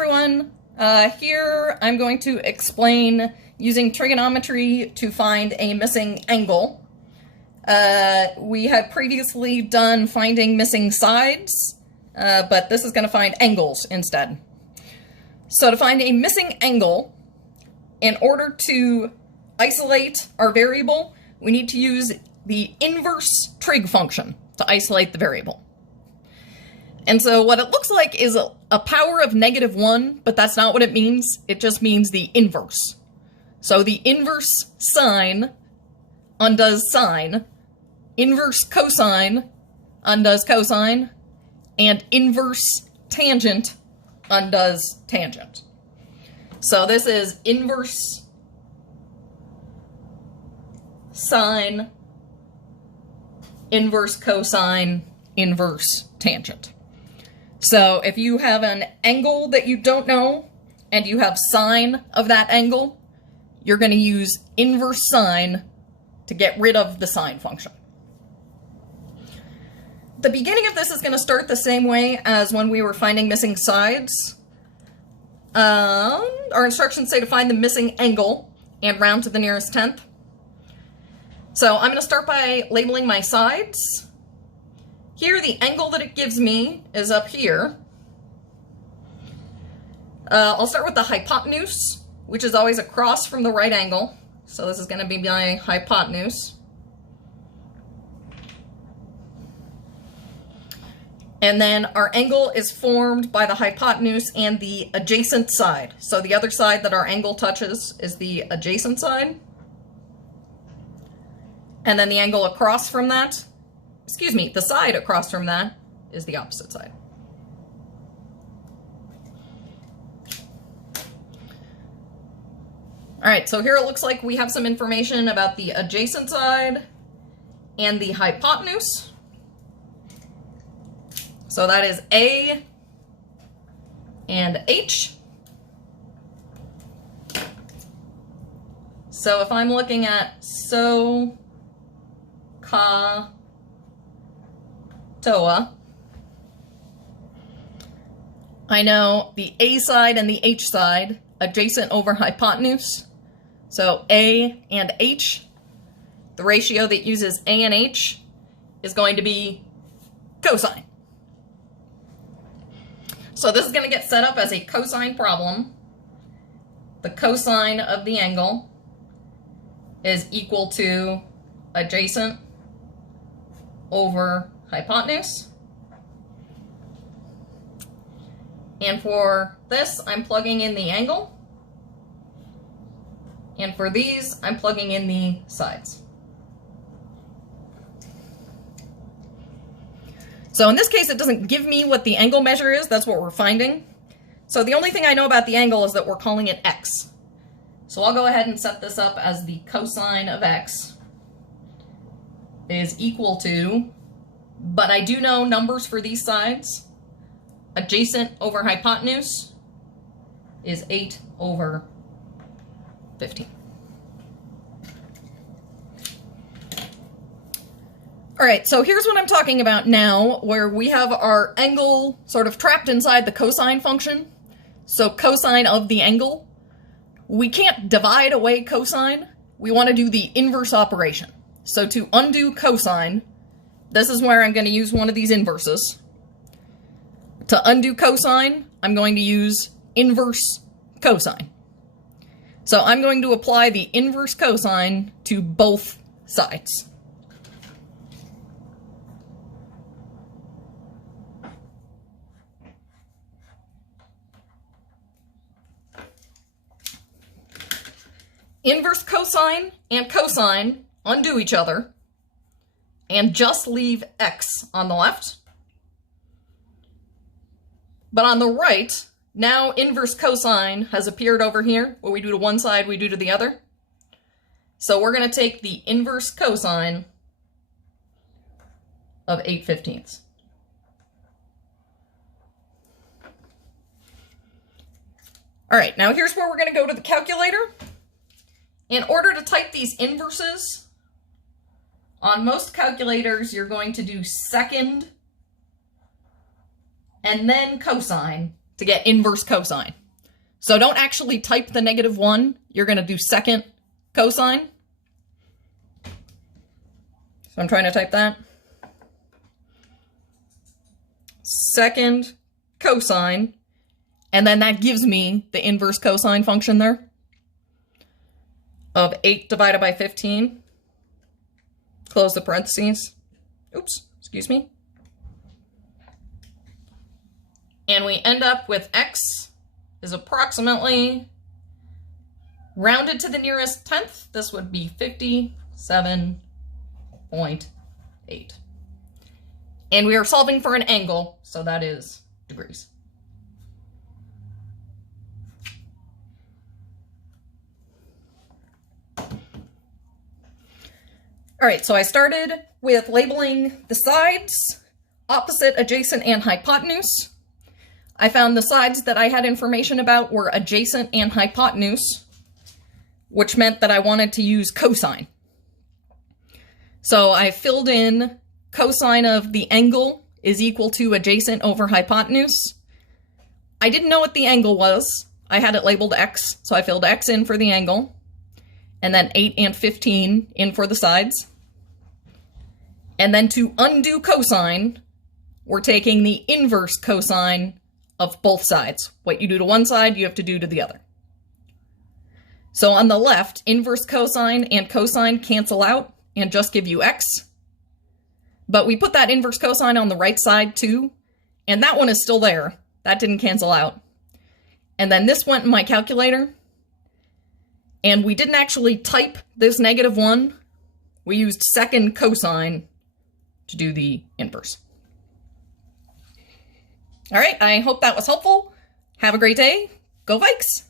everyone. Here I'm going to explain using trigonometry to find a missing angle. We had previously done finding missing sides, but this is going to find angles instead. So to find a missing angle, in order to isolate our variable, we need to use the inverse trig function to isolate the variable. And so what it looks like is a power of -1, but that's not what it means. It just means the inverse. So the inverse sine undoes sine, inverse cosine undoes cosine, and inverse tangent undoes tangent. So this is inverse sine, inverse cosine, inverse tangent. So if you have an angle that you don't know and you have sine of that angle, you're going to use inverse sine to get rid of the sine function. The beginning of this is going to start the same way as when we were finding missing sides. Our instructions say to find the missing angle and round to the nearest tenth. So I'm going to start by labeling my sides. Here, the angle that it gives me is up here. I'll start with the hypotenuse, which is always across from the right angle. So this is going to be my hypotenuse. And then our angle is formed by the hypotenuse and the adjacent side. So the other side that our angle touches is the adjacent side. And then the angle across from that, the side across from that is the opposite side. All right, so here it looks like we have some information about the adjacent side and the hypotenuse. So that is A and H. So if I'm looking at TOA, I know the A side and the H side, adjacent over hypotenuse. So A and H, the ratio that uses A and H is going to be cosine. So this is going to get set up as a cosine problem. The cosine of the angle is equal to adjacent over hypotenuse. And for this, I'm plugging in the angle. And for these, I'm plugging in the sides. So in this case, it doesn't give me what the angle measure is. That's what we're finding. So the only thing I know about the angle is that we're calling it x. So I'll go ahead and set this up as the cosine of x is equal to, but I do know numbers for these sides. Adjacent over hypotenuse is 8 over 15. All right, so here's what I'm talking about now, where we have our angle sort of trapped inside the cosine function. So cosine of the angle. We can't divide away cosine. We want to do the inverse operation. So to undo cosine, this is where I'm going to use one of these inverses. To undo cosine, I'm going to use inverse cosine. So I'm going to apply the inverse cosine to both sides. Inverse cosine and cosine undo each other and just leave x on the left. But on the right, now inverse cosine has appeared over here. What we do to one side, we do to the other. So we're going to take the inverse cosine of 8/15. All right, now here's where we're going to go to the calculator. In order to type these inverses, on most calculators, you're going to do second and then cosine to get inverse cosine. So don't actually type the -1. You're going to do second cosine. So I'm trying to type that. Second cosine. And then that gives me the inverse cosine function there of 8 divided by 15. Close the parentheses. Oops, excuse me. And we end up with x is approximately, rounded to the nearest tenth, this would be 57.8. And we are solving for an angle, so that is degrees. All right, so I started with labeling the sides, opposite, adjacent, and hypotenuse. I found the sides that I had information about were adjacent and hypotenuse, which meant that I wanted to use cosine. So I filled in cosine of the angle is equal to adjacent over hypotenuse. I didn't know what the angle was. I had it labeled x, so I filled x in for the angle, and then 8 and 15 in for the sides. And then to undo cosine, we're taking the inverse cosine of both sides. What you do to one side, you have to do to the other. So on the left, inverse cosine and cosine cancel out and just give you x. But we put that inverse cosine on the right side too, and that one is still there. That didn't cancel out. And then this went in my calculator, and we didn't actually type this -1. We used second cosine to do the inverse. All right, I hope that was helpful. Have a great day. Go Vikes!